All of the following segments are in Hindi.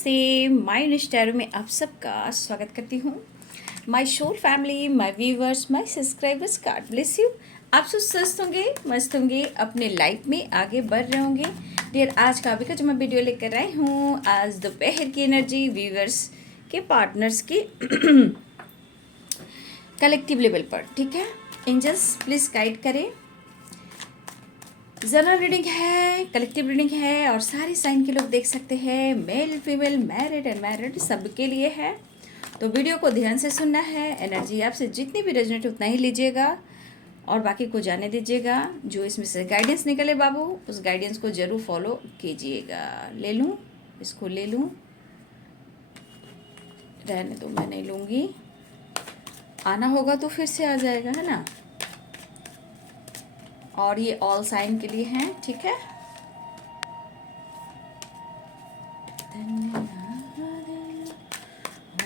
नमस्ते, माय इंस्टाग्राम में आप सबका स्वागत करती हूँ। My soul family, my viewers, my subscribers, God bless you. आप सब स्वस्थ होंगे, मस्त होंगे, अपने लाइफ में आगे बढ़ रहे होंगे। डियर, आज का अभी का जो मैं वीडियो लेकर आई हूँ, आज दोपहर की एनर्जी व्यूवर्स के पार्टनर्स की कलेक्टिव लेवल पर, ठीक है। एंजल्स प्लीज़ गाइड करें। जनरल रीडिंग है, कलेक्टिव रीडिंग है और सारे साइन के लोग देख सकते हैं, मेल फीमेल, मैरिड अनमैरिड सबके लिए है। तो वीडियो को ध्यान से सुनना है। एनर्जी आपसे जितनी भी रेजोनेट उतना ही लीजिएगा और बाकी को जाने दीजिएगा। जो इसमें से गाइडेंस निकले बाबू, उस गाइडेंस को ज़रूर फॉलो कीजिएगा। ले लूँ, इसको ले लूँ, रहने दो, मैं नहीं लूँगी। आना होगा तो फिर से आ जाएगा, है ना। और ये ऑल साइन के लिए हैं, ठीक है।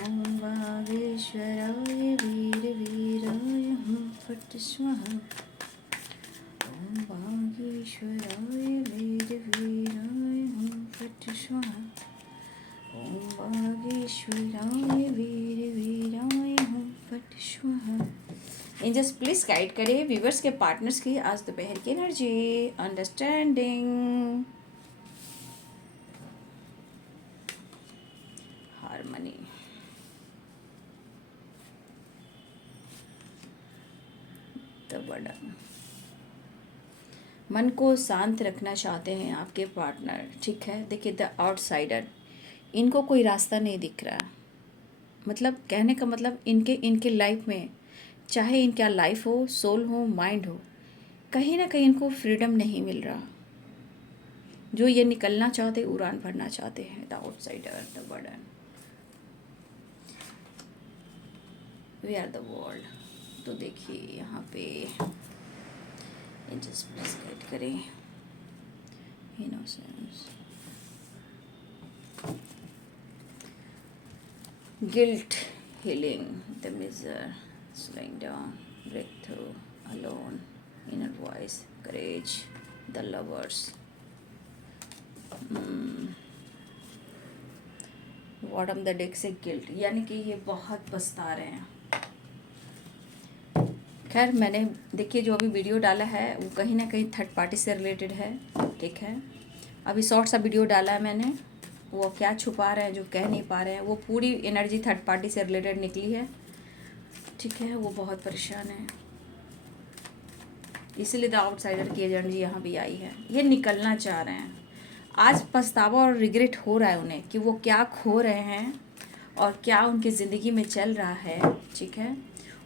ओम वागेश्वराय वीर वीराय हूँ फट स्वाहा। ओम वागेश्वराय वीर वीराय हूँ फट स्वाहा। ओम वागेश्वराय वीर वीराय हूँ फट स्वाहा। एंजल्स प्लीज गाइड करें व्यूवर्स के पार्टनर्स की आज दोपहर की energy. Understanding, harmony, the burden. मन को शांत रखना चाहते हैं आपके पार्टनर, ठीक है। देखिए, द आउटसाइडर, इनको कोई रास्ता नहीं दिख रहा। मतलब कहने का मतलब इनके लाइफ में, चाहे इनका लाइफ हो, सोल हो, माइंड हो, कहीं ना कहीं इनको फ्रीडम नहीं मिल रहा। जो ये निकलना चाहते, उड़ान भरना चाहते हैं। The outsider, the burden, we are the world. तो देखिए यहाँ पे एंजल्स प्लीज गाइड करें। Innocence, guilt, healing, the miser, slowing down, breakthrough, alone, inner voice, courage, the lovers, bottom the deck से गिल्ट, यानी कि ये बहुत पछता रहे हैं। खैर, मैंने देखिए जो अभी वीडियो डाला है वो कहीं ना कहीं थर्ड पार्टी से रिलेटेड है, ठीक है। अभी शॉर्ट सा वीडियो डाला है मैंने, वो क्या छुपा रहे हैं जो कह नहीं पा रहे हैं, वो पूरी एनर्जी थर्ड पार्टी से रिलेटेड निकली है, ठीक है। वो बहुत परेशान है, इसीलिए द आउटसाइडर की एनर्जी यहाँ भी आई है। ये निकलना चाह रहे हैं। आज पछतावा और रिग्रेट हो रहा है उन्हें कि वो क्या खो रहे हैं और क्या उनकी ज़िंदगी में चल रहा है, ठीक है।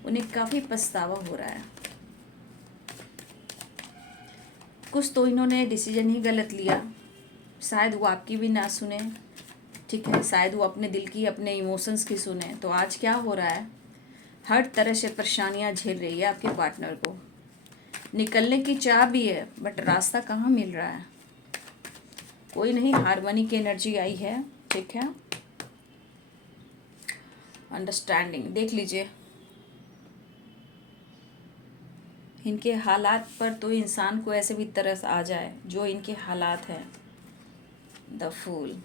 उन्हें काफ़ी पछतावा हो रहा है। कुछ तो इन्होंने डिसीजन ही गलत लिया, शायद वो आपकी भी ना सुने, ठीक है। शायद वो अपने दिल की, अपने इमोशंस की सुने। तो आज क्या हो रहा है, हर तरह से परेशानियां झेल रही है आपके पार्टनर को। निकलने की चाह भी है, बट रास्ता कहाँ मिल रहा है। कोई नहीं, हार्मनी की एनर्जी आई है, ठीक है। अंडरस्टैंडिंग, देख लीजिए इनके हालात पर, तो इंसान को ऐसे भी तरस आ जाए जो इनके हालात हैं। The fool,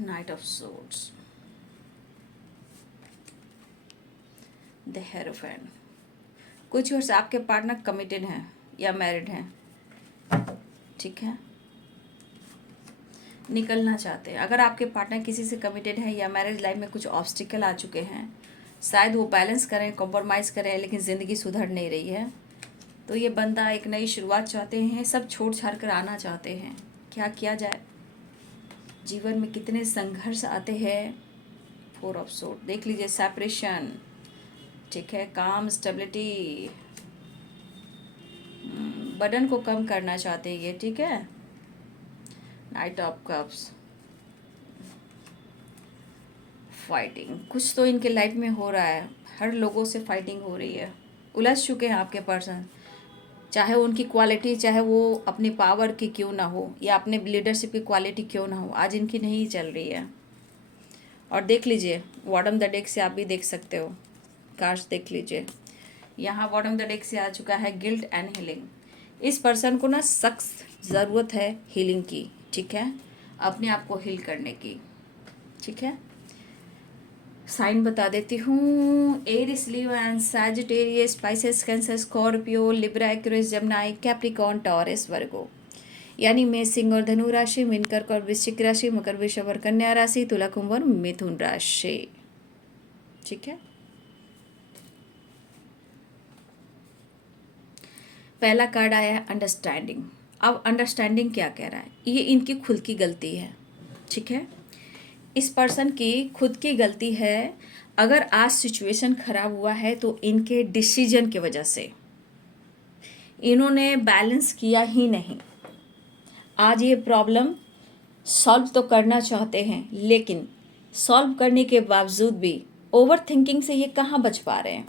night of swords, the hierophant. कुछ वर्ष आपके पार्टनर कमिटेड हैं या मैरिड हैं, ठीक है। निकलना चाहते हैं। अगर आपके पार्टनर किसी से कमिटेड है या मैरिज लाइफ में कुछ ऑब्स्टिकल आ चुके हैं, शायद वो बैलेंस करें, कॉम्प्रोमाइज़ करें, लेकिन ज़िंदगी सुधर नहीं रही है, तो ये बंदा एक नई शुरुआत चाहते हैं, सब छोड़ छाड़ कर आना चाहते हैं। क्या किया जाए, जीवन में कितने संघर्ष आते हैं। 4 ऑफ सोर्ड, देख लीजिए, सेपरेशन, ठीक है। काम, स्टेबिलिटी, बर्डन को कम करना चाहते हैं ये, ठीक है। नाइट ऑफ कप्स, फाइटिंग, कुछ तो इनके लाइफ में हो रहा है। हर लोगों से फाइटिंग हो रही है। उलझ चुके हैं आपके पर्सन, चाहे उनकी क्वालिटी, चाहे वो अपनी पावर की क्यों ना हो या अपने लीडरशिप की क्वालिटी क्यों ना हो, आज इनकी नहीं चल रही है। और देख लीजिए बॉटम द डेक से आप भी देख सकते हो, कार्ड्स देख लीजिए। यहाँ बॉटम द डेक से आ चुका है गिल्ट एंड हीलिंग। इस पर्सन को ना सख्त ज़रूरत है हीलिंग की, ठीक है, अपने आप को हील करने की, ठीक है। साइन बता देती हूँ, Aries, Leo and Sagittarius, Pisces, Cancer, Scorpio, Libra, Aquarius, Gemini, Capricorn, Taurus, Virgo, यानी मेष, सिंह और धनु राशि, मीन, कर्क और वृश्चिक राशि, मकर, वृषभ और कन्या राशि, तुला, कुंभ और मिथुन राशि, ठीक है। पहला कार्ड आया है अंडरस्टैंडिंग। अब अंडरस्टैंडिंग क्या कह रहा है, ये इनकी खुद की गलती है, ठीक है, इस पर्सन की खुद की गलती है। अगर आज सिचुएशन खराब हुआ है तो इनके डिसीजन की वजह से, इन्होंने बैलेंस किया ही नहीं। आज ये प्रॉब्लम सॉल्व तो करना चाहते हैं, लेकिन सॉल्व करने के बावजूद भी ओवर थिंकिंग से ये कहाँ बच पा रहे हैं,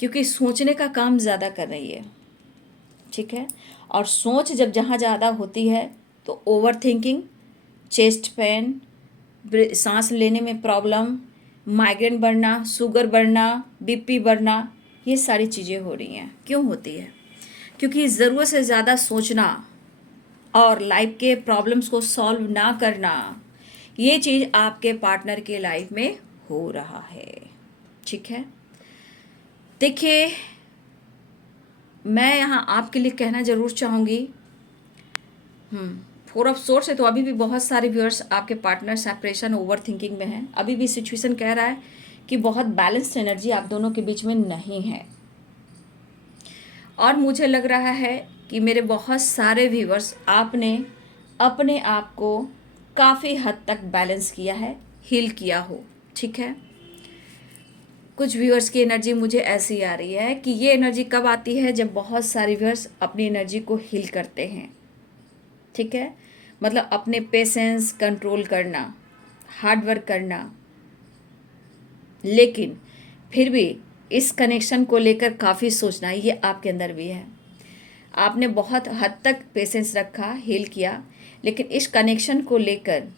क्योंकि सोचने का काम ज़्यादा कर रही है, ठीक है। और सोच जब जहाँ ज़्यादा होती है तो ओवर थिंकिंग, चेस्ट पेन, सांस लेने में प्रॉब्लम, माइग्रेन बढ़ना, शुगर बढ़ना, बीपी बढ़ना, ये सारी चीज़ें हो रही हैं। क्यों होती है? क्योंकि ज़रूरत से ज़्यादा सोचना और लाइफ के प्रॉब्लम्स को सॉल्व ना करना, ये चीज़ आपके पार्टनर के लाइफ में हो रहा है, ठीक है। देखिए, मैं यहाँ आपके लिए कहना ज़रूर चाहूँगी, फोर ऑफ सोर्स है तो अभी भी बहुत सारे व्यूअर्स आपके पार्टनर सेपरेशन, ओवर थिंकिंग में हैं। अभी भी सिचुएशन कह रहा है कि बहुत बैलेंस्ड एनर्जी आप दोनों के बीच में नहीं है। और मुझे लग रहा है कि मेरे बहुत सारे व्यूअर्स, आपने अपने आप को काफ़ी हद तक बैलेंस किया है, हील किया हो, ठीक है। कुछ व्यूअर्स की एनर्जी मुझे ऐसी आ रही है कि ये एनर्जी कब आती है, जब बहुत सारे व्यूअर्स अपनी एनर्जी को हील करते हैं, ठीक है। मतलब अपने पेशेंस कंट्रोल करना, हार्ड वर्क करना, लेकिन फिर भी इस कनेक्शन को लेकर काफ़ी सोचना, ये आपके अंदर भी है। आपने बहुत हद तक पेशेंस रखा, हील किया, लेकिन इस कनेक्शन को लेकर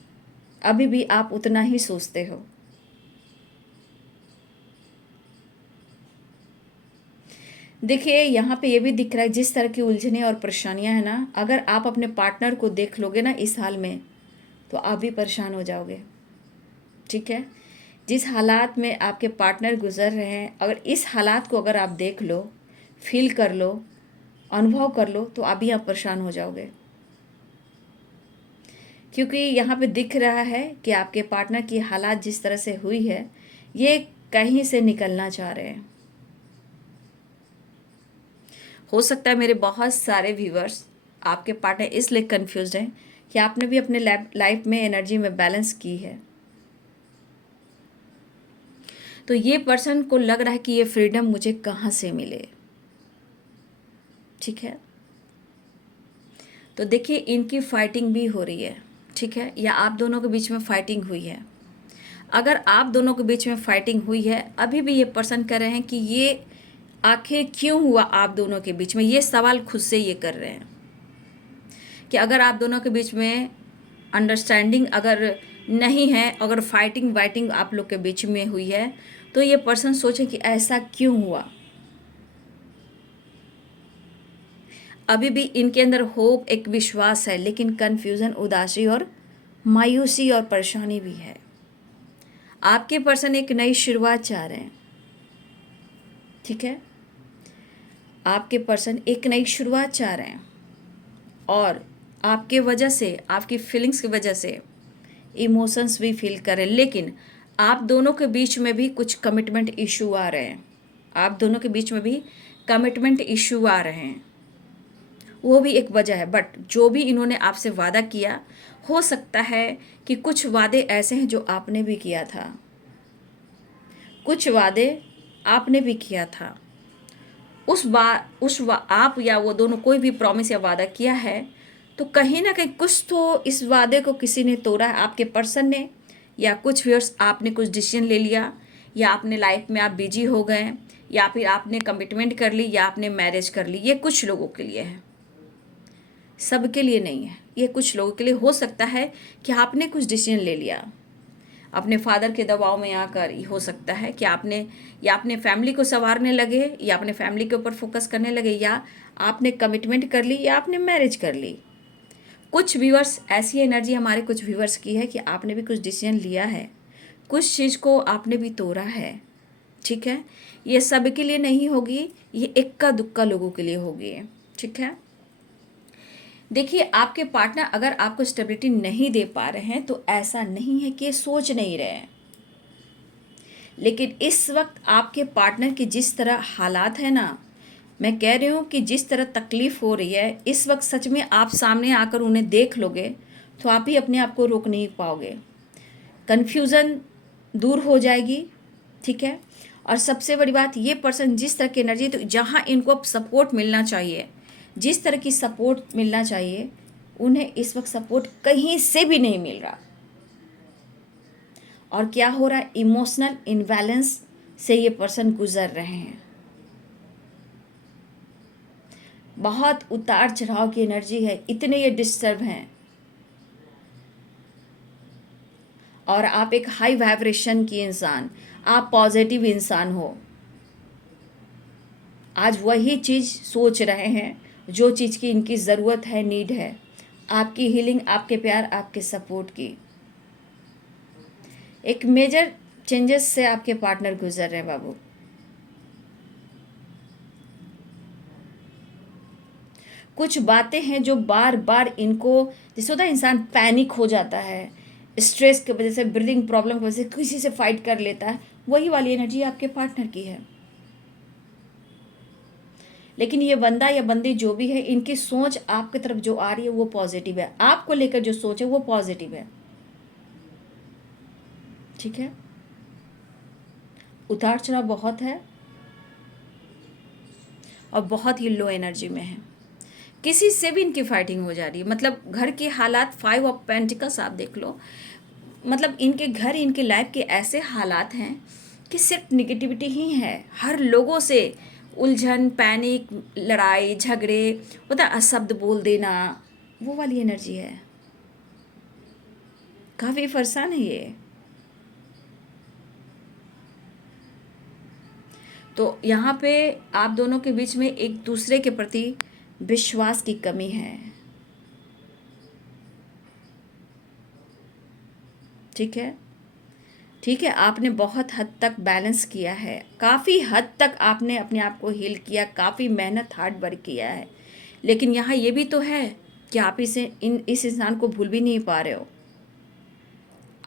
अभी भी आप उतना ही सोचते हो। देखिए, यहाँ पे ये भी दिख रहा है, जिस तरह की उलझने और परेशानियां हैं ना, अगर आप अपने पार्टनर को देख लोगे ना इस हाल में, तो आप भी परेशान हो जाओगे, ठीक है। जिस हालात में आपके पार्टनर गुजर रहे हैं, अगर इस हालात को अगर आप देख लो, फील कर लो, अनुभव कर लो, तो आप भी आप परेशान हो जाओगे। क्योंकि यहाँ पे दिख रहा है कि आपके पार्टनर की हालात जिस तरह से हुई है, ये कहीं से निकलना चाह रहे हैं। हो सकता है मेरे बहुत सारे व्यूअर्स, आपके पार्टनर इसलिए कंफ्यूज्ड हैं कि आपने भी अपने लाइफ में एनर्जी में बैलेंस की है। तो ये पर्सन को लग रहा है कि ये फ्रीडम मुझे कहाँ से मिले, ठीक है। तो देखिए, इनकी फाइटिंग भी हो रही है, ठीक है, या आप दोनों के बीच में फाइटिंग हुई है। अगर आप दोनों के बीच में फाइटिंग हुई है, अभी भी ये पर्सन कह रहे हैं कि ये आखिर क्यों हुआ आप दोनों के बीच में, ये सवाल खुद से ये कर रहे हैं कि अगर आप दोनों के बीच में अंडरस्टैंडिंग अगर नहीं है, अगर फाइटिंग वाइटिंग आप लोग के बीच में हुई है, तो ये पर्सन सोचे कि ऐसा क्यों हुआ। अभी भी इनके अंदर होप, एक विश्वास है, लेकिन कन्फ्यूज़न, उदासी और मायूसी और परेशानी भी है। आपके पर्सन एक नई शुरुआत चाह रहे हैं, ठीक है। आपके पर्सन एक नई शुरुआत चाह रहे हैं और आपके वजह से, आपकी फीलिंग्स की वजह से इमोशंस भी फील करें, लेकिन आप दोनों के बीच में भी कुछ कमिटमेंट इशू आ रहे हैं। आप दोनों के बीच में भी कमिटमेंट इशू आ रहे हैं, वो भी एक वजह है। बट जो भी इन्होंने आपसे वादा किया, हो सकता है कि कुछ वादे ऐसे हैं जो आपने भी किया था, कुछ वादे आपने भी किया था। आप या वो दोनों कोई भी प्रॉमिस या वादा किया है, तो कहीं ना कहीं कुछ तो इस वादे को किसी ने तोड़ा है, आपके पर्सन ने, या कुछ व्यूअर्स आपने कुछ डिसीजन ले लिया, या आपने लाइफ में आप बिजी हो गए, या फिर आपने कमिटमेंट कर ली, या आपने मैरिज कर ली। ये कुछ लोगों के लिए है, सबके लिए नहीं है। ये कुछ लोगों के लिए हो सकता है कि आपने कुछ डिसीजन ले लिया, अपने फादर के दबाव में आकर ये हो सकता है कि आपने या अपने फैमिली को संवारने लगे या अपने फैमिली के ऊपर फोकस करने लगे, या आपने कमिटमेंट कर ली या आपने मैरिज कर ली। कुछ व्यूअर्स, ऐसी एनर्जी हमारे कुछ व्यूअर्स की है कि आपने भी कुछ डिसीजन लिया है, कुछ चीज़ को आपने भी तोड़ा है। ठीक है, ये सबके लिए नहीं होगी, ये इक्का दुक्का लोगों के लिए होगी। ठीक है, देखिए आपके पार्टनर अगर आपको स्टेबिलिटी नहीं दे पा रहे हैं तो ऐसा नहीं है कि ये सोच नहीं रहे हैं, लेकिन इस वक्त आपके पार्टनर की जिस तरह हालात है ना, मैं कह रही हूँ कि जिस तरह तकलीफ हो रही है इस वक्त, सच में आप सामने आकर उन्हें देख लोगे तो आप ही अपने आप को रोक नहीं पाओगे, कन्फ्यूज़न दूर हो जाएगी। ठीक है, और सबसे बड़ी बात, ये पर्सन जिस तरह की एनर्जी, तो जहाँ इनको सपोर्ट मिलना चाहिए, जिस तरह की सपोर्ट मिलना चाहिए, उन्हें इस वक्त सपोर्ट कहीं से भी नहीं मिल रहा। और क्या हो रहा है, इमोशनल इनबैलेंस से ये पर्सन गुजर रहे हैं। बहुत उतार चढ़ाव की एनर्जी है, इतने ये डिस्टर्ब हैं। और आप एक हाई वाइब्रेशन की इंसान, आप पॉजिटिव इंसान हो, आज वही चीज़ सोच रहे हैं जो चीज़ की इनकी ज़रूरत है, नीड है, आपकी हीलिंग, आपके प्यार, आपके सपोर्ट की। एक मेजर चेंजेस से आपके पार्टनर गुजर रहे हैं बाबू। कुछ बातें हैं जो बार बार इनको, जैसे होता है इंसान पैनिक हो जाता है, स्ट्रेस की वजह से, ब्रीदिंग प्रॉब्लम की वजह से किसी से फाइट कर लेता है, वही वाली एनर्जी आपके पार्टनर की है। लेकिन ये बंदा या बंदी जो भी है, इनकी सोच आपकी तरफ जो आ रही है वो पॉजिटिव है, आपको लेकर जो सोच है वो पॉजिटिव है। ठीक है, उतार चढ़ाव बहुत है और बहुत ही लो एनर्जी में है, किसी से भी इनकी फाइटिंग हो जा रही है। मतलब घर के हालात, 5 ऑफ पेंटिकल्स आप देख लो, मतलब इनके घर, इनके लाइफ के ऐसे हालात हैं कि सिर्फ निगेटिविटी ही है, हर लोगों से उलझन, पैनिक, लड़ाई झगड़े, होता अशब्द बोल देना, वो वाली एनर्जी है। काफ़ी परेशान है ये। तो यहाँ पे आप दोनों के बीच में एक दूसरे के प्रति विश्वास की कमी है। ठीक है, ठीक है, आपने बहुत हद तक बैलेंस किया है, काफ़ी हद तक आपने अपने आप को हील किया, काफ़ी मेहनत, हार्ड वर्क किया है, लेकिन यहाँ ये भी तो है कि आप इस इंसान को भूल भी नहीं पा रहे हो।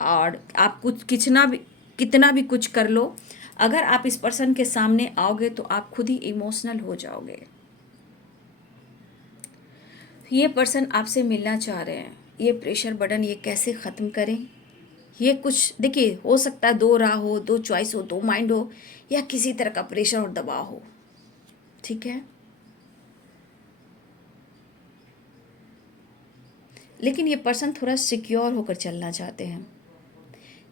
और आप कुछ कितना भी कुछ कर लो, अगर आप इस पर्सन के सामने आओगे तो आप खुद ही इमोशनल हो जाओगे। ये पर्सन आपसे मिलना चाह रहे हैं, ये प्रेशर बर्डन ये कैसे ख़त्म करें, ये कुछ देखिए, हो सकता है 2 राह हो, 2 चॉइस हो, 2 माइंड हो, या किसी तरह का प्रेशर और दबाव हो। ठीक है, लेकिन ये पर्सन थोड़ा सिक्योर होकर चलना चाहते हैं।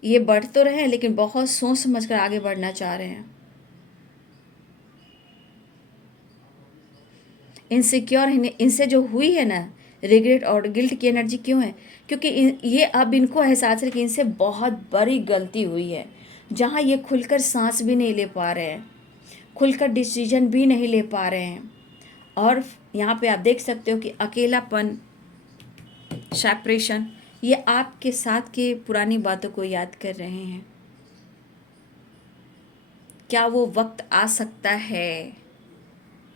ये बढ़ तो रहे हैं लेकिन बहुत सोच समझ कर आगे बढ़ना चाह रहे हैं। इनसिक्योर, इनसे जो हुई है ना रिग्रेट और गिल्ट की एनर्जी क्यों है, क्योंकि ये अब इनको एहसास है कि इनसे बहुत बड़ी गलती हुई है, जहाँ ये खुलकर सांस भी नहीं ले पा रहे हैं, खुलकर डिसीजन भी नहीं ले पा रहे हैं। और यहाँ पे आप देख सकते हो कि अकेलापन, सेपरेशन, ये आपके साथ के पुरानी बातों को याद कर रहे हैं। क्या वो वक्त आ सकता है?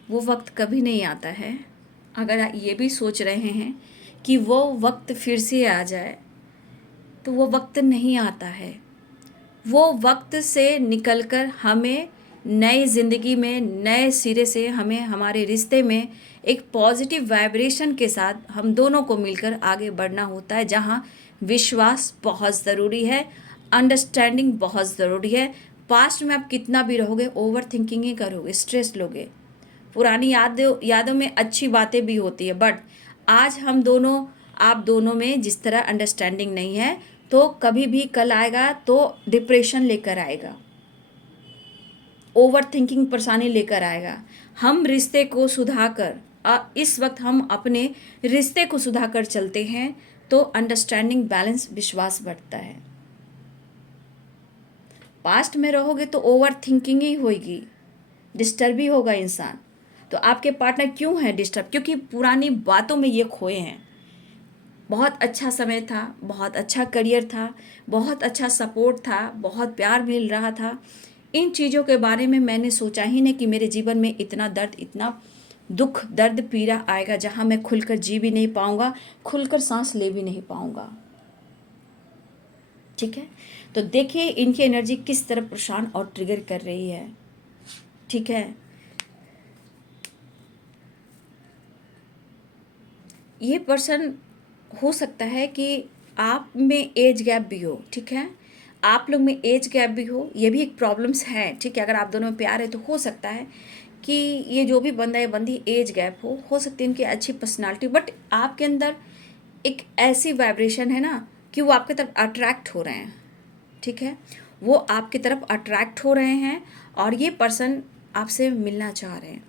वो वक्त कभी नहीं आता है। अगर ये भी सोच रहे हैं कि वो वक्त फिर से आ जाए, तो वो वक्त नहीं आता है। वो वक्त से निकलकर हमें नई ज़िंदगी में, नए सिरे से हमें हमारे रिश्ते में एक पॉजिटिव वाइब्रेशन के साथ हम दोनों को मिलकर आगे बढ़ना होता है, जहाँ विश्वास बहुत ज़रूरी है, अंडरस्टैंडिंग बहुत ज़रूरी है। पास्ट में आप कितना भी रहोगे, ओवर थिंकिंग ही करोगे, स्ट्रेस लोगे, पुरानी यादों में अच्छी बातें भी होती है, बट आज आप दोनों में जिस तरह अंडरस्टैंडिंग नहीं है, तो कभी भी कल आएगा तो डिप्रेशन लेकर आएगा, ओवर थिंकिंग परेशानी लेकर आएगा। हम रिश्ते को सुधारकर, इस वक्त हम अपने रिश्ते को सुधारकर चलते हैं तो अंडरस्टैंडिंग, बैलेंस, विश्वास बढ़ता है। पास्ट में रहोगे तो ओवर थिंकिंग ही होगी, डिस्टर्ब ही होगा इंसान। तो आपके पार्टनर क्यों है डिस्टर्ब? क्योंकि पुरानी बातों में ये खोए हैं। बहुत अच्छा समय था, बहुत अच्छा करियर था, बहुत अच्छा सपोर्ट था, बहुत प्यार मिल रहा था। इन चीज़ों के बारे में मैंने सोचा ही नहीं कि मेरे जीवन में इतना दर्द, इतना दुख, दर्द, पीड़ा आएगा जहाँ मैं खुलकर जी भी नहीं पाऊँगा, खुलकर सांस ले भी नहीं पाऊँगा। ठीक है, तो देखिए इनकी एनर्जी किस तरह परेशान और ट्रिगर कर रही है। ठीक है, ये पर्सन हो सकता है कि आप में एज गैप भी हो। ठीक है, आप लोग में एज गैप भी हो, ये भी एक प्रॉब्लम्स है। ठीक है, अगर आप दोनों में प्यार है तो हो सकता है कि ये जो भी बंदा है बंदी एज गैप हो सकती है इनकी अच्छी पर्सनालिटी, बट आपके अंदर एक ऐसी वाइब्रेशन है ना कि वो आपकी तरफ अट्रैक्ट हो रहे हैं। ठीक है, वो आपकी तरफ अट्रैक्ट हो रहे हैं और ये पर्सन आपसे मिलना चाह रहे हैं।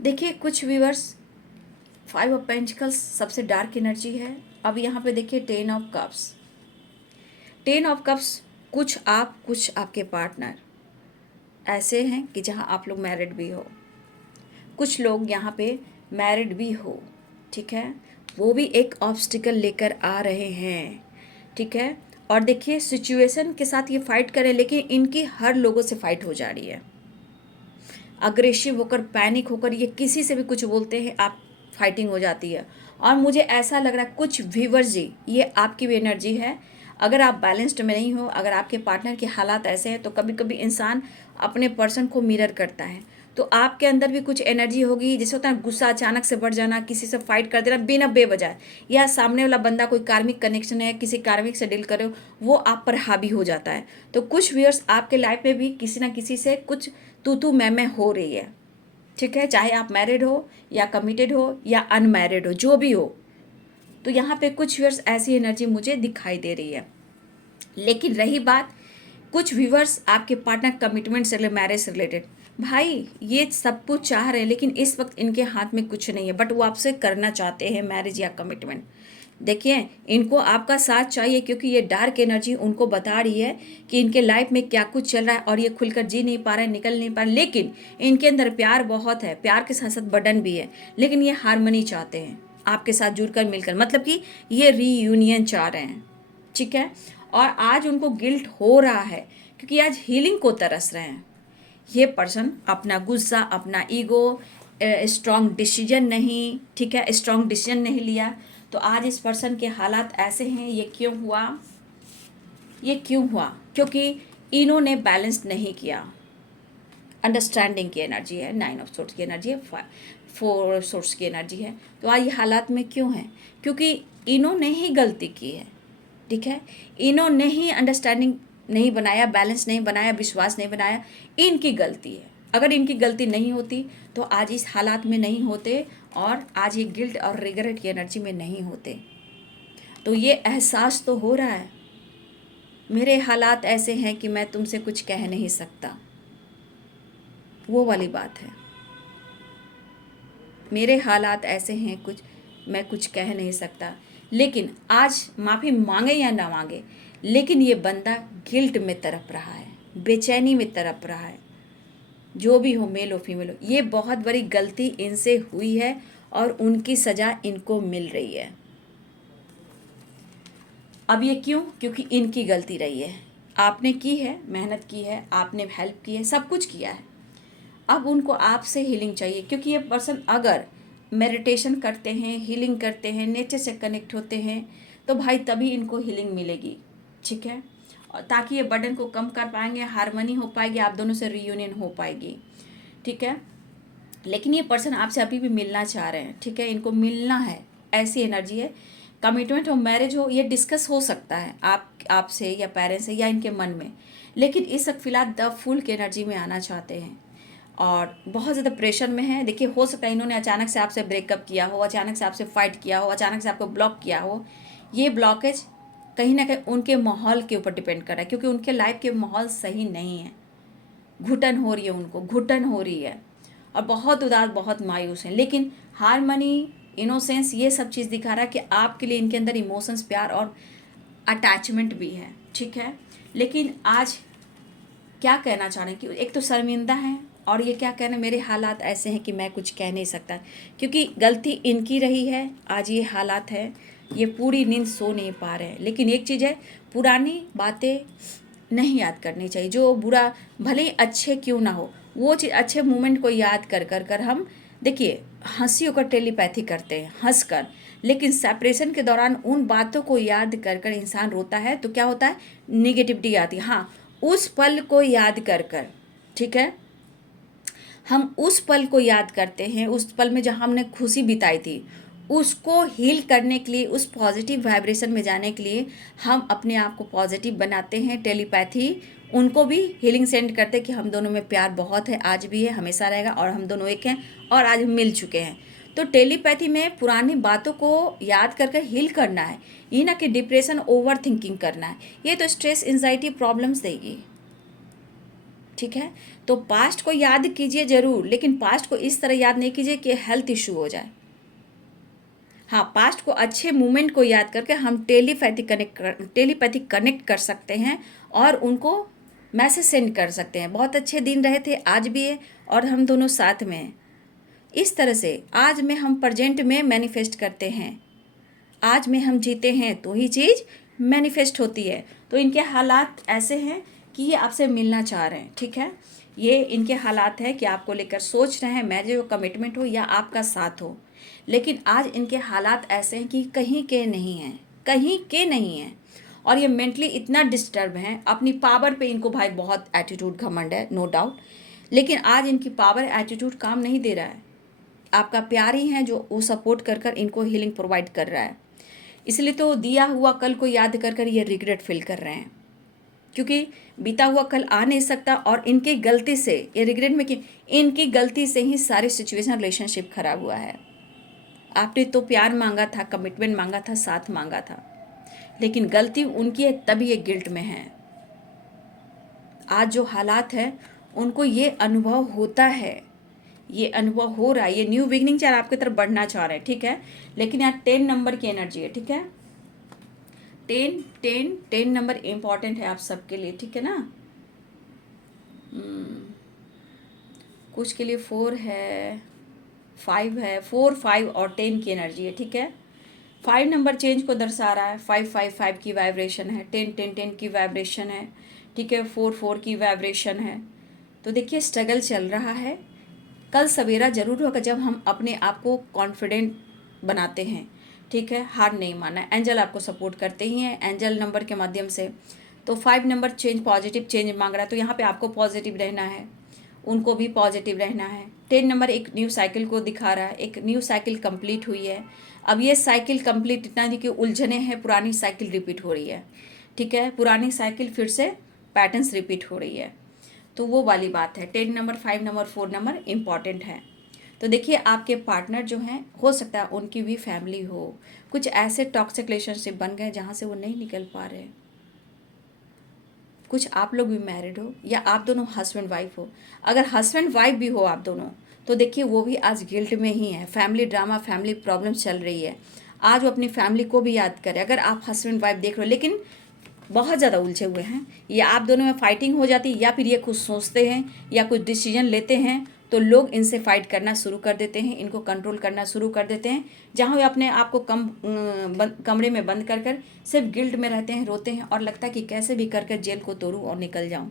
देखिए कुछ व्यूअर्स, 5 ऑफ पेंटिकल्स सबसे डार्क एनर्जी है। अब यहाँ पे देखिए 10 ऑफ कप्स। 10 ऑफ कप्स, कुछ आप कुछ आपके पार्टनर ऐसे हैं कि जहाँ आप लोग मैरिड भी हो, कुछ लोग यहाँ पे मैरिड भी हो। ठीक है, वो भी एक ऑब्स्टिकल लेकर आ रहे हैं। ठीक है, और देखिए सिचुएशन के साथ ये फाइट करें, लेकिन इनकी हर लोगों से फाइट हो जा रही है। अग्रेसिव होकर, पैनिक होकर ये किसी से भी कुछ बोलते हैं, आप फाइटिंग हो जाती है। और मुझे ऐसा लग रहा है कुछ व्यूअर्स जी, ये आपकी भी एनर्जी है। अगर आप बैलेंस्ड में नहीं हो, अगर आपके पार्टनर के हालात ऐसे हैं, तो कभी कभी इंसान अपने पर्सन को मिरर करता है। तो आपके अंदर भी कुछ एनर्जी होगी, जैसे होता है गुस्सा अचानक से बढ़ जाना, किसी से फाइट कर देना बिना बेवजह, या सामने वाला बंदा कोई कार्मिक कनेक्शन है, किसी कार्मिक से डील कर रहे हो, वो आप पर हावी हो जाता है। तो कुछ व्यूअर्स आपके लाइफ में भी किसी ना किसी से कुछ तू मैं हो रही है। ठीक है, चाहे आप मैरिड हो या कमिटेड हो या अनमैरिड हो, जो भी हो। तो यहाँ पे कुछ व्यूअर्स ऐसी एनर्जी मुझे दिखाई दे रही है। लेकिन रही बात, कुछ व्यूअर्स आपके पार्टनर कमिटमेंट से, मैरिज से रिलेटेड, भाई ये सब कुछ चाह रहे हैं लेकिन इस वक्त इनके हाथ में कुछ नहीं है, बट वो आपसे करना चाहते हैं मैरिज या कमिटमेंट। देखिए इनको आपका साथ चाहिए, क्योंकि ये डार्क एनर्जी उनको बता रही है कि इनके लाइफ में क्या कुछ चल रहा है और ये खुलकर जी नहीं पा रहे, निकल नहीं पा रहे। लेकिन इनके अंदर प्यार बहुत है, प्यार के साथ साथ बर्डन भी है, लेकिन ये हारमनी चाहते हैं आपके साथ जुड़कर मिलकर, मतलब कि ये रीयूनियन चाह रहे हैं। ठीक है, और आज उनको गिल्ट हो रहा है क्योंकि आज हीलिंग को तरस रहे हैं। ये पर्सन अपना गुस्सा, अपना ईगो, स्ट्रॉन्ग डिसीजन नहीं, ठीक है, स्ट्रॉन्ग डिसीजन नहीं लिया। तो आज इस पर्सन के हालात ऐसे हैं। ये क्यों हुआ? ये क्यों हुआ? क्योंकि इन्होंने बैलेंस नहीं किया। अंडरस्टैंडिंग की एनर्जी है, 9 ऑफ सोर्ट्स की एनर्जी है, 4 सोर्ट्स की एनर्जी है। तो आज ये हालात में क्यों है? क्योंकि इन्होंने ही गलती की है। ठीक है, इन्होंने ही अंडरस्टैंडिंग नहीं बनाया, बैलेंस नहीं बनाया, विश्वास नहीं बनाया, इनकी गलती है। अगर इनकी गलती नहीं होती तो आज इस हालात में नहीं होते और आज ये गिल्ट और रिग्रेट की एनर्जी में नहीं होते। तो ये एहसास तो हो रहा है, मेरे हालात ऐसे हैं कि मैं तुमसे कुछ कह नहीं सकता, वो वाली बात है। मेरे हालात ऐसे हैं, कुछ मैं कुछ कह नहीं सकता। लेकिन आज माफ़ी मांगे या ना मांगे, लेकिन ये बंदा गिल्ट में तड़प रहा है, बेचैनी में तड़प रहा है। जो भी हो, मेल हो फीमेल हो, ये बहुत बड़ी गलती इनसे हुई है और उनकी सज़ा इनको मिल रही है। अब ये क्यों? क्योंकि इनकी गलती रही है। आपने की है, मेहनत की है, आपने हेल्प की है, सब कुछ किया है। अब उनको आपसे हीलिंग चाहिए, क्योंकि ये पर्सन अगर मेडिटेशन करते हैं, हीलिंग करते हैं, नेचर से कनेक्ट होते हैं, तो भाई तभी इनको हीलिंग मिलेगी। ठीक है, और ताकि ये बर्डन को कम कर पाएंगे, हारमनी हो पाएगी, आप दोनों से रीयूनियन हो पाएगी। ठीक है, लेकिन ये पर्सन आपसे अभी भी मिलना चाह रहे हैं। ठीक है, इनको मिलना है, ऐसी एनर्जी है। कमिटमेंट हो, मैरिज हो, ये डिस्कस हो सकता है आपसे या पेरेंट्स से या इनके मन में, लेकिन इस वक्त फिलहाल द फुल की एनर्जी में आना चाहते हैं और बहुत ज़्यादा प्रेशर में है। देखिए हो सकता है इन्होंने अचानक से आपसे ब्रेकअप किया हो, अचानक से आपसे फाइट किया हो, अचानक से आपको ब्लॉक किया हो। ये ब्लॉकेज कहीं ना कहीं उनके माहौल के ऊपर डिपेंड कर रहा है, क्योंकि उनके लाइफ के माहौल सही नहीं है। घुटन हो रही है, उनको घुटन हो रही है और बहुत उदास, बहुत मायूस हैं। लेकिन हारमनी, इनोसेंस, ये सब चीज़ दिखा रहा है कि आपके लिए इनके अंदर इमोशंस, प्यार और अटैचमेंट भी है। ठीक है, लेकिन आज क्या कहना चाह रहे हैं कि एक तो शर्मिंदा है और ये क्या कह रहे हैं, मेरे हालात ऐसे हैं कि मैं कुछ कह नहीं सकता, क्योंकि गलती इनकी रही है। आज ये हालात है, ये पूरी नींद सो नहीं पा रहे हैं। लेकिन एक चीज़ है, पुरानी बातें नहीं याद करनी चाहिए। जो बुरा भले ही अच्छे क्यों ना हो, वो चीज़ अच्छे मोमेंट को याद कर कर कर हम देखिए हंसी होकर टेलीपैथी करते हैं हंस कर, लेकिन सेपरेशन के दौरान उन बातों को याद कर कर इंसान रोता है तो क्या होता है, निगेटिविटी आती है। हाँ, उस पल को याद कर कर, ठीक है, हम उस पल को याद करते हैं, उस पल में जहाँ हमने खुशी बिताई थी, उसको हील करने के लिए, उस पॉजिटिव वाइब्रेशन में जाने के लिए हम अपने आप को पॉजिटिव बनाते हैं। टेलीपैथी उनको भी हीलिंग सेंड करते कि हम दोनों में प्यार बहुत है, आज भी है, हमेशा रहेगा, और हम दोनों एक हैं और आज हम मिल चुके हैं। तो टेलीपैथी में पुरानी बातों को याद करके हील करना है, ये ना कि डिप्रेशन ओवर थिंकिंग करना है। ये तो स्ट्रेस एंजाइटी प्रॉब्लम्स देगी, ठीक है। तो पास्ट को याद कीजिए जरूर, लेकिन पास्ट को इस तरह याद नहीं कीजिए कि हेल्थ इशू हो जाए। हाँ, पास्ट को अच्छे मोमेंट को याद करके हम टेलीपैथी कनेक्ट कर सकते हैं और उनको मैसेज सेंड कर सकते हैं। बहुत अच्छे दिन रहे थे, आज भी है, और हम दोनों साथ में हैं। इस तरह से आज में हम प्रेजेंट में मैनिफेस्ट करते हैं। आज में हम जीते हैं तो ही चीज़ मैनिफेस्ट होती है। तो इनके हालात ऐसे हैं कि ये आपसे मिलना चाह रहे हैं, ठीक है। ये इनके हालात है कि आपको लेकर सोच रहे हैं, मैं जो कमिटमेंट हो या आपका साथ हो। लेकिन आज इनके हालात ऐसे हैं कि कहीं के नहीं हैं, कहीं के नहीं हैं, और ये मेंटली इतना डिस्टर्ब हैं। अपनी पावर पे इनको भाई बहुत एटीट्यूड घमंड है, नो डाउट, लेकिन आज इनकी पावर एटीट्यूड काम नहीं दे रहा है। आपका प्यार ही है जो वो सपोर्ट कर कर इनको हीलिंग प्रोवाइड कर रहा है। इसलिए तो दिया हुआ कल को याद कर कर ये रिग्रेट फील कर रहे हैं, क्योंकि बीता हुआ कल आ नहीं सकता, और इनकी गलती से ये रिग्रेट में कि इनकी गलती से ही सारी सिचुएशन रिलेशनशिप खराब हुआ है। आपने तो प्यार मांगा था, कमिटमेंट मांगा था, साथ मांगा था, लेकिन गलती उनकी है, तभी ये गिल्ट में है। आज जो हालात है उनको ये अनुभव होता है, ये अनुभव हो रहा है। ये न्यू बिगनिंग चाहे आपकी तरफ बढ़ना चाह रहे हैं, ठीक है, लेकिन यहाँ 10 नंबर की एनर्जी है, ठीक है। 10 नंबर इम्पॉर्टेंट है आप सबके लिए, ठीक है ना। कुछ के लिए 4 है, 5 है, 4, 5 और 10 की एनर्जी है, ठीक है। 5 नंबर चेंज को दर्शा रहा है, 5 की वाइब्रेशन है, 10 की वाइब्रेशन है, ठीक है, 4 की वाइब्रेशन है। तो देखिए स्ट्रगल चल रहा है, कल सवेरा जरूर होगा जब हम अपने आप को कॉन्फिडेंट बनाते हैं, ठीक है। हार नहीं माना, एंजल आपको सपोर्ट करते ही हैं एंजल नंबर के माध्यम से। तो 5 नंबर चेंज, पॉजिटिव चेंज मांग रहा है, तो यहाँ पे आपको पॉजिटिव रहना है, उनको भी पॉजिटिव रहना है। 10 नंबर एक न्यू साइकिल को दिखा रहा है, एक न्यू साइकिल कंप्लीट हुई है। अब ये साइकिल कंप्लीट इतना नहीं कि उलझने हैं, पुरानी साइकिल रिपीट हो रही है, ठीक है, पुरानी साइकिल फिर से पैटर्न्स रिपीट हो रही है, तो वो वाली बात है। 10 नंबर, 5 नंबर, 4 नंबर इम्पॉर्टेंट है। तो देखिए आपके पार्टनर जो हैं, हो सकता है उनकी भी फैमिली हो, कुछ ऐसे टॉक्सिक रिलेशनशिप बन गए जहाँ से वो नहीं निकल पा रहे। कुछ आप लोग भी मैरिड हो या आप दोनों हस्बैंड वाइफ हो। अगर हस्बैंड वाइफ भी हो आप दोनों, तो देखिए वो भी आज गिल्ट में ही है, फैमिली ड्रामा, फैमिली प्रॉब्लम चल रही है। आज वो अपनी फैमिली को भी याद करे। अगर आप हस्बैंड वाइफ देख रहे हो लेकिन बहुत ज़्यादा उलझे हुए हैं, या आप दोनों में फाइटिंग हो जाती है, या फिर ये कुछ सोचते हैं या कुछ डिसीजन लेते हैं तो लोग इनसे फाइट करना शुरू कर देते हैं, इनको कंट्रोल करना शुरू कर देते हैं। जहाँ वे अपने आप को कमरे में बंद कर कर सिर्फ गिल्ट में रहते हैं, रोते हैं, और लगता है कि कैसे भी करके जेल को तोड़ूं और निकल जाऊं।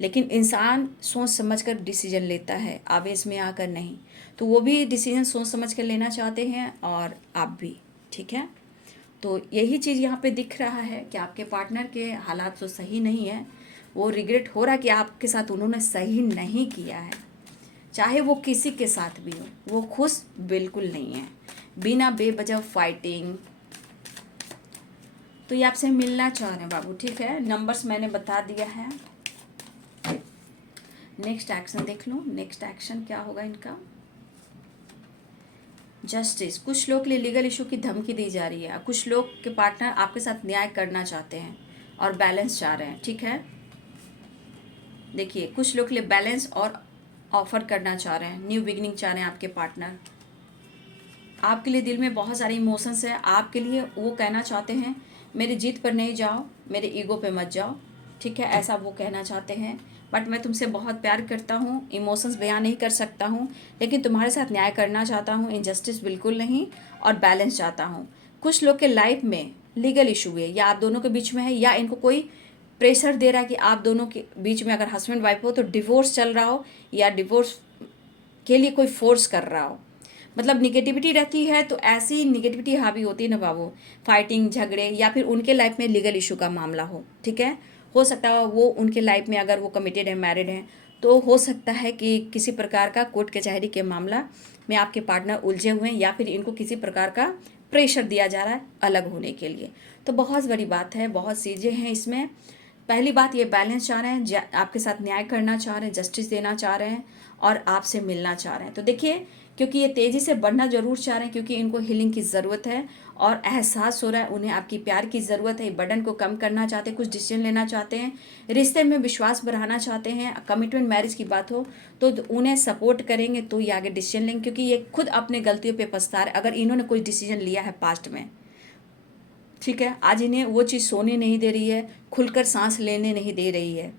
लेकिन इंसान सोच समझ कर डिसीजन लेता है, आवेश में आकर नहीं। तो वो भी डिसीजन सोच समझ कर लेना चाहते हैं और आप भी, ठीक है। तो यही चीज़ यहाँ पे दिख रहा है कि आपके पार्टनर के हालात तो सही नहीं है। वो रिग्रेट हो रहा है कि आपके साथ उन्होंने सही नहीं किया है, चाहे वो किसी के साथ भी हो, वो खुश बिल्कुल नहीं है, बिना बेवजह फाइटिंग। तो ये आपसे मिलना चाह रहे हैं बाबू, ठीक है। नंबर्स मैंने बता दिया है। नेक्स्ट एक्शन देख लो, नेक्स्ट एक्शन क्या होगा इनका। जस्टिस, कुछ लोग के लिए लीगल इशू की धमकी दी जा रही है। कुछ लोग के पार्टनर आपके साथ न्याय करना चाहते हैं और बैलेंस चाह रहे हैं, ठीक है। देखिए कुछ लोग के लिए बैलेंस और ऑफर करना चाह रहे हैं, न्यू बिगिनिंग चाह रहे हैं आपके पार्टनर। आपके लिए दिल में बहुत सारे इमोशंस है, आपके लिए वो कहना चाहते हैं मेरी जीत पर नहीं जाओ, मेरे ईगो पे मत जाओ, ठीक है, ऐसा वो कहना चाहते हैं। बट मैं तुमसे बहुत प्यार करता हूँ, इमोशंस बयान नहीं कर सकता हूँ, लेकिन तुम्हारे साथ न्याय करना चाहता हूँ, इनजस्टिस बिल्कुल नहीं, और बैलेंस चाहता हूँ। कुछ लोग के लाइफ में लीगल इशू है, या आप दोनों के बीच में है, या इनको कोई प्रेशर दे रहा है कि आप दोनों के बीच में अगर हस्बैंड वाइफ हो तो डिवोर्स चल रहा हो, या डिवोर्स के लिए कोई फोर्स कर रहा हो। मतलब निगेटिविटी रहती है, तो ऐसी निगेटिविटी हावी होती है ना बाबू, फाइटिंग, झगड़े, या फिर उनके लाइफ में लीगल इशू का मामला हो। ठीक है, हो सकता है वो उनके लाइफ में, अगर वो कमिटेड है, मैरिड हैं, तो हो सकता है कि किसी प्रकार का कोर्ट कचहरी के मामला में आपके पार्टनर उलझे हुए हैं, या फिर इनको किसी प्रकार का प्रेशर दिया जा रहा है अलग होने के लिए। तो बहुत बड़ी बात है, बहुत चीज़ें हैं इसमें। पहली बात, ये बैलेंस चाह रहे हैं, आपके साथ न्याय करना चाह रहे हैं, जस्टिस देना चाह रहे हैं, और आपसे मिलना चाह रहे हैं। तो देखिए, क्योंकि ये तेज़ी से बढ़ना जरूर चाह रहे हैं, क्योंकि इनको हीलिंग की ज़रूरत है, और एहसास हो रहा है उन्हें आपकी प्यार की ज़रूरत है। बर्डन को कम करना चाहते हैं, कुछ डिसीजन लेना चाहते हैं, रिश्ते में विश्वास बढ़ाना चाहते हैं। कमिटमेंट मैरिज की बात हो तो उन्हें सपोर्ट करेंगे तो ये आगे डिसीजन लेंगे, क्योंकि ये खुद अपने गलतियों पे पछता रहे अगर इन्होंने कोई डिसीजन लिया है पास्ट में। ठीक है, आज इन्हें वो चीज़ सोने नहीं दे रही है, खुलकर सांस लेने नहीं दे रही है।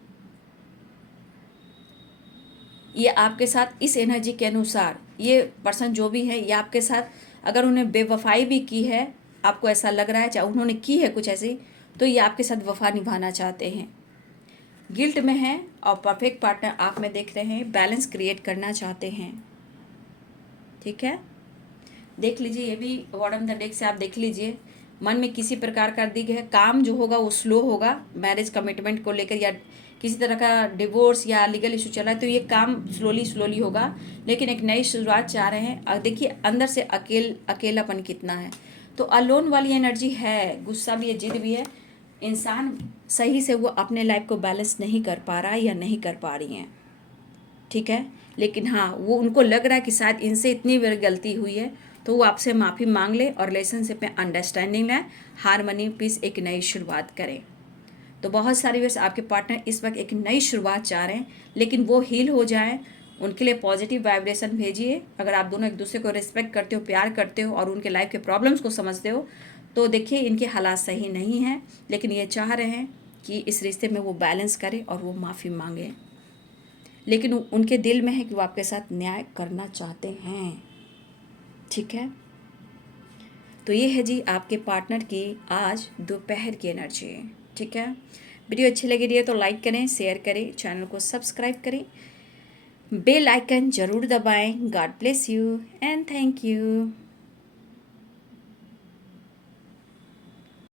ये आपके साथ इस एनर्जी के अनुसार, ये पर्सन जो भी है, ये आपके साथ अगर उन्हें बेवफाई भी की है, आपको ऐसा लग रहा है, चाहे उन्होंने की है कुछ ऐसी, तो ये आपके साथ वफा निभाना चाहते हैं। गिल्ट में हैं, और परफेक्ट पार्टनर आप में देख रहे हैं, बैलेंस क्रिएट करना चाहते हैं। ठीक है, देख लीजिए, ये भी बॉटम द डेक से आप देख लीजिए। मन में किसी प्रकार का दिग है, काम जो होगा वो स्लो होगा, मैरिज कमिटमेंट को लेकर, या किसी तरह का डिवोर्स या लीगल इशू चला है तो ये काम स्लोली होगा, लेकिन एक नई शुरुआत चाह रहे हैं। और देखिए, अंदर से अकेलापन कितना है, तो अलोन वाली एनर्जी है, गुस्सा भी है, जिद भी है। इंसान सही से वो अपने लाइफ को बैलेंस नहीं कर पा रहा है, या नहीं कर पा रही हैं। ठीक है, लेकिन हाँ, वो उनको लग रहा है कि शायद इनसे इतनी बड़ी गलती हुई है, तो वो आपसे माफ़ी मांग ले और रिलेशनशिप में अंडरस्टैंडिंग लाए, हारमनी, पीस, एक नई शुरुआत करें। तो बहुत सारे व्यक्ति, आपके पार्टनर इस वक्त एक नई शुरुआत चाह रहे हैं, लेकिन वो हील हो जाए, उनके लिए पॉजिटिव वाइब्रेशन भेजिए। अगर आप दोनों एक दूसरे को रिस्पेक्ट करते हो, प्यार करते हो, और उनके लाइफ के प्रॉब्लम्स को समझते हो, तो देखिए इनके हालात सही नहीं हैं, लेकिन ये चाह रहे हैं कि इस रिश्ते में वो बैलेंस करें और वो माफ़ी मांगे, लेकिन उनके दिल में है कि वो आपके साथ न्याय करना चाहते हैं। ठीक है, तो ये है जी आपके पार्टनर की आज दोपहर की एनर्जी। ठीक है, वीडियो अच्छी लगी रही है तो लाइक करें, शेयर करें, चैनल को सब्सक्राइब करें, बेल आइकन जरूर दबाएं। God bless you and thank you.